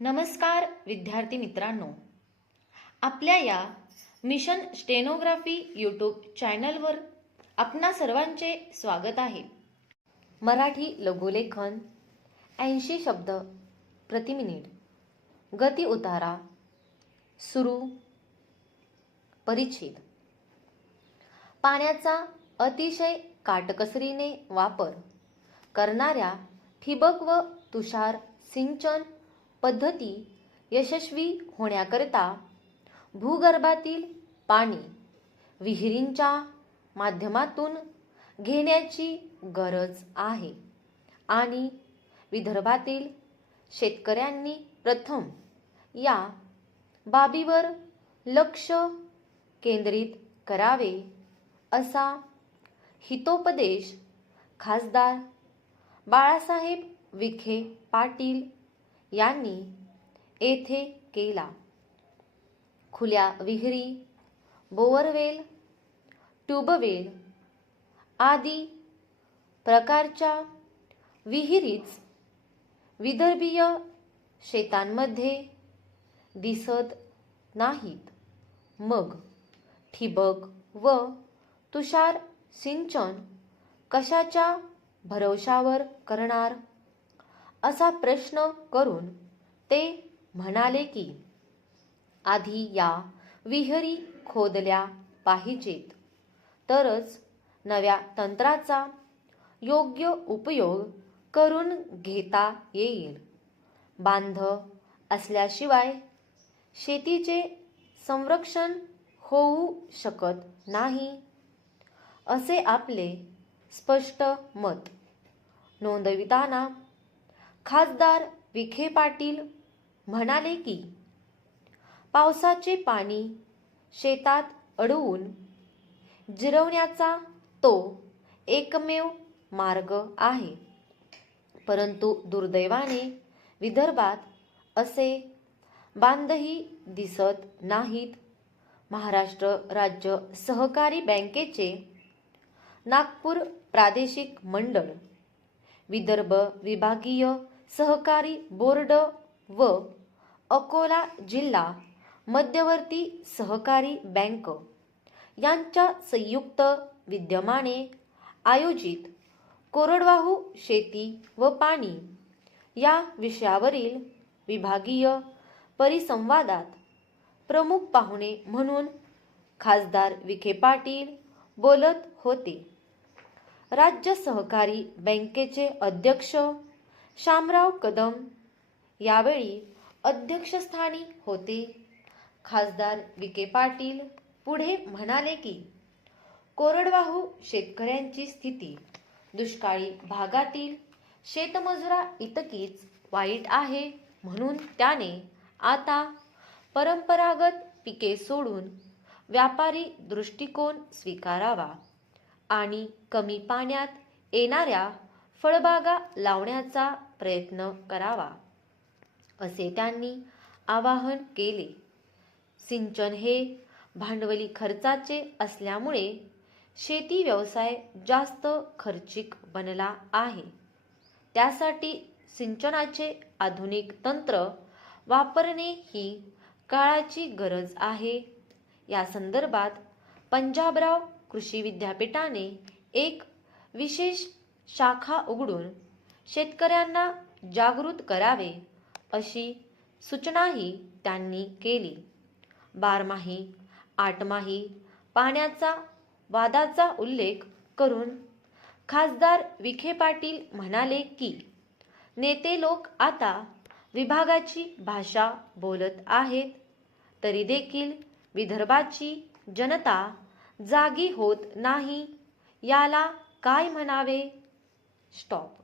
नमस्कार विद्यार्थी मित्रांनो, आपल्या या मिशन स्टेनोग्राफी यूट्यूब चॅनलवर आपणा सर्वांचे स्वागत आहे. मराठी लघुलेखन 80 शब्द प्रति मिनिट. गती उतारा. सुरू. परिच्छेद. पाण्याचा अतिशय काटकसरीने वापर करणाऱ्या ठिबक व तुषार सिंचन पद्धती यशस्वी होण्याकरिता भूगर्भातील पाणी विहिरींच्या माध्यमातून घेण्याची गरज आहे आणि विदर्भातील शेतकऱ्यांनी प्रथम या बाबीवर लक्ष केंद्रित करावे असा हितोपदेश खासदार बाळासाहेब विखे पाटील यांनी येथे केला. खुल्या विहिरी, बोअरवेल, ट्यूबवेल आदी प्रकारच्या विहिरीच विदर्भीय शेतांमध्ये दिसत नाहीत. मग ठिबक व तुषार सिंचन कशाच्या भरवशावर करणार असा प्रश्न करून ते म्हणाले की आधी या विहिरी खोदल्या पाहिजेत, तरच नव्या तंत्राचा योग्य उपयोग करून घेता येईल. बांध असल्याशिवाय शेतीचे संरक्षण होऊ शकत नाही असे आपले स्पष्ट मत नोंदविताना खासदार विखे पाटील म्हणाले की पावसाचे पाणी शेतात अडवून जिरवण्याचा तो एकमेव मार्ग आहे. परंतु दुर्दैवाने विदर्भात असे बांधही दिसत नाहीत. महाराष्ट्र राज्य सहकारी बँकेचे नागपूर प्रादेशिक मंडळ, विदर्भ विभागीय सहकारी बोर्ड व अकोला जिल्हा मध्यवर्ती सहकारी बँक यांच्या संयुक्त विद्यमाने आयोजित कोरडवाहू शेती व पाणी या विषयावरील विभागीय परिसंवादात प्रमुख पाहुणे म्हणून खासदार विखे पाटील बोलत होते. राज्य सहकारी बँकेचे अध्यक्ष शामराव कदम यावेळी अध्यक्षस्थानी होते. खासदार विखे पाटील पुढे म्हणाले की कोरडवाहू शेतकऱ्यांची स्थिती दुष्काळी भागातील शेतमजुरा इतकीच वाईट आहे. म्हणून त्याने आता परंपरागत पिके सोडून व्यापारी दृष्टिकोन स्वीकारावा आणि कमी पाण्यात येणाऱ्या फळबागा लावण्याचा प्रयत्न करावा असे त्यांनी आवाहन केले. सिंचन हे भांडवली खर्चाचे असल्यामुळे शेती व्यवसाय जास्त खर्चिक बनला आहे. त्यासाठी सिंचनाचे आधुनिक तंत्र वापरणे ही काळाची गरज आहे. या संदर्भात पंजाबराव कृषी विद्यापीठाने एक विशेष शाखा उघडून शेतकऱ्यांना जागृत करावे अशी सूचनाही त्यांनी केली. बारमाही आठमाही पाण्याचा वादाचा उल्लेख करून खासदार विखे पाटील म्हणाले की नेते लोक आता विभागाची भाषा बोलत आहेत, तरी देखील विदर्भाची जनता जागी होत नाही. याला काय म्हणावे? स्टॉप.